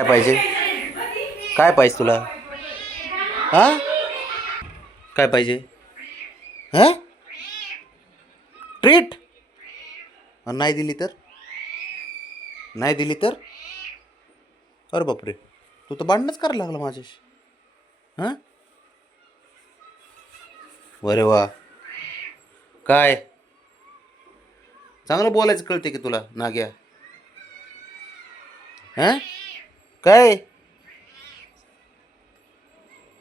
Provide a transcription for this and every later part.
काय पाहिजे? काय पाहिजे तुला? हा, काय पाहिजे? हा, ट्रीट. नाही दिली तर? नाही दिली तर? अरे बापरे, तू तर भांडणच करायला लागला माझ्याशी. हां, अरे वा. काय चांगलं बोलायचं कळते की तुला नाग्या? हां, काय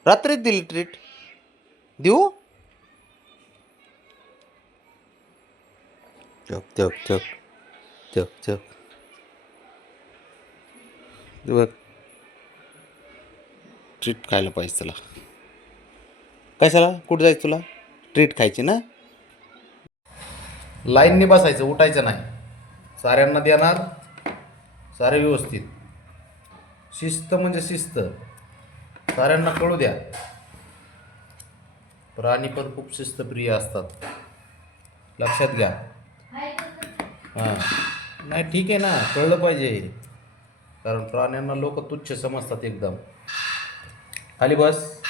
रात्रीच दिली ट्रीट? देऊ? चक चक चक चक चक. बघ, ट्रीट खायला पाहिजे तुला. कशाला? कुठं जायचं तुला? ट्रीट खायची ना? लाईनने बसायचं, उठायचं नाही. साऱ्यांना देणार, सारे व्यवस्थित. शिस्त म्हणजे शिस्त, साऱ्यांना कळू द्या. प्राणी पण खूप शिस्तप्रिय असतात, लक्षात घ्या. हां, नाही ठीक आहे ना, कळलं पाहिजे. कारण प्राण्यांना लोक तुच्छ समजतात एकदम. खाली बस,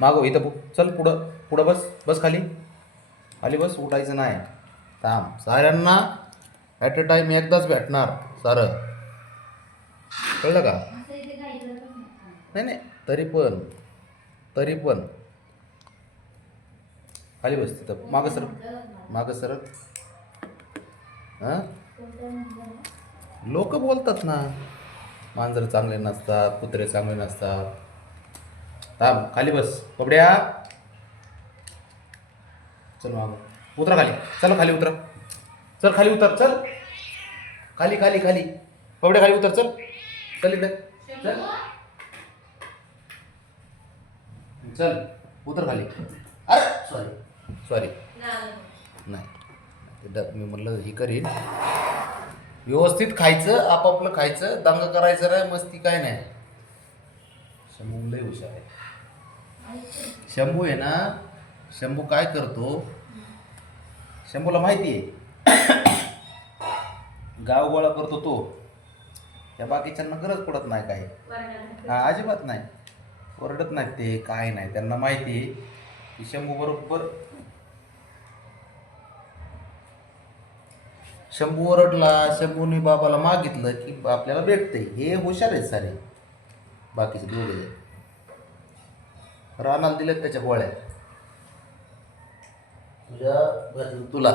मागो इथं चल, पुढं पुढं बस, बस खाली. खाली बस, उठायचं नाही. थांब, साऱ्यांना ॲट अ टाईम एकदाच भेटणार सारं, कळलं का? नाही नाही, तरी पण खाली बस तिथं, मागं सर, मागं सर. हां, लोक बोलतात ना, मांजर चांगले नसतात, कुत्रे चांगले नसतात. थांब, खाली बस कपड्या. चल मागं उतरा खाली, चल खाली उतरा, चल खाली उतर, चल खाली खाली खाली. कपड्या खाली उतर, चल चल इकडे, चल चल उतर खाली. अरे सॉरी सॉरी, नाही मी म्हटलं हे करीन. व्यवस्थित खायचं, आपापलं खायचं, दंग करायचं नाही, मस्ती काय नाही. शंभू लय हुशार आहे. शंभू आहे ना, शंभू काय करतो, शंभूला माहिती आहे गाव गोळा करतो तो. त्या बाकीच्यांना गरज पडत नाही काही. हा, अजिबात नाही, ओरडत नाहीत ते, काय नाही. त्यांना माहिती आहे की शंभू बरोबर. शंभू ओरडला, शंभूने बाबाला मागितलं की आपल्याला भेटते. हे हुशार आहेत सारे, बाकीचे दोघे. रानाला दिलेत त्याच्या गोळ्या, तुझ्या तुला.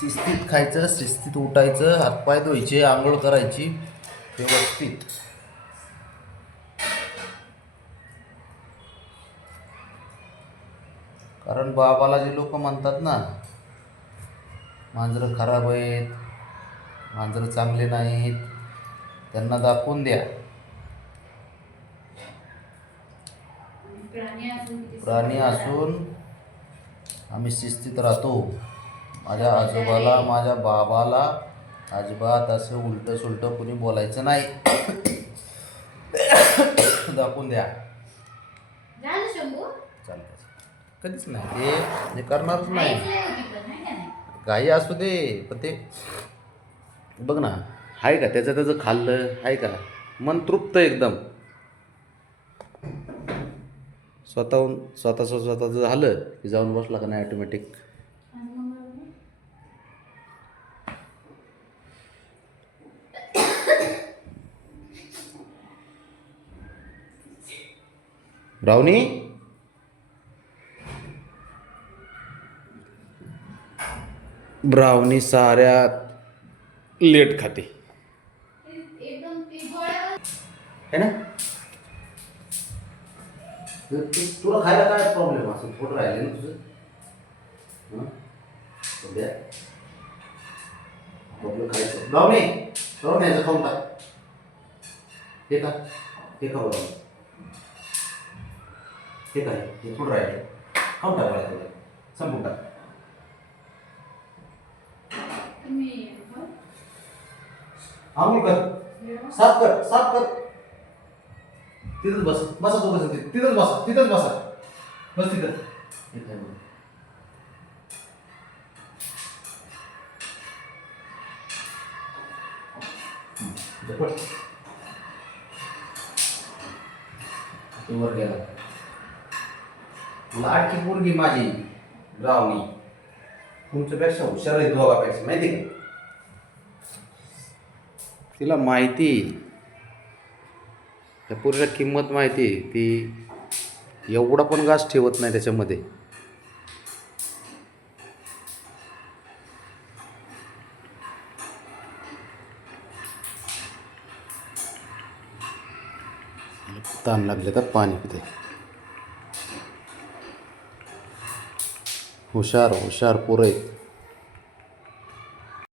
शिस्तीत खायचं, शिस्तीत उठायचं, हातपाय धुवायचे, आंघोळ करायची व्यवस्थित. कारण बाबाला जे लोक म्हणतात ना, मांजरं खराब आहेत, मांजरं चांगले नाहीत, त्यांना दाखवून द्या. प्राणी असून आम्ही शिस्तीत राहतो. माझ्या आजोबाला, माझ्या बाबाला अजिबात असं उलटं सुलटं कुणी बोलायचं नाही. दाखवून द्या. चालतं, कधीच नाही ते करणारच नाही. काही असू दे, पण ते बघ ना, आहे का त्याचं खाल्लं, आहे का मन तृप्त एकदम. स्वतःच झालं की जाऊन बसला का नाही ऑटोमॅटिक. ब्राउनी, ब्राउनी साऱ्यात लेट खाते है ना. तुला खायला काय प्रॉब्लेम, असं फोट राहिले ना तुझं. सध्या आपलं खायचं. ब्राउनी, ब्राउनी याचं खाऊन टाक. हे का, हे खा बरोबर, हे काय, हे थोडं राहिले, खाऊन टाक मला थोडं, संपून टाक. आंघोळ कर, साफ कर, साफ कर. तिथंच बस, बसा तो बस तिथंच बसा, तिथंच बसा, बस तिथं. हे काय बरं. झपट. तो वर गेला. लाडकी पोरगी माझी रावणी तुमच्यापेक्षा हुशार आहे दोघापेक्षा माहिती का. तिला माहिती त्या पोरीला किंमत माहिती ती एवढा पण घास ठेवत नाही त्याच्यामध्ये. ताण लागले तर पाणी पिते. हुशार हुशार पोरं आहेत.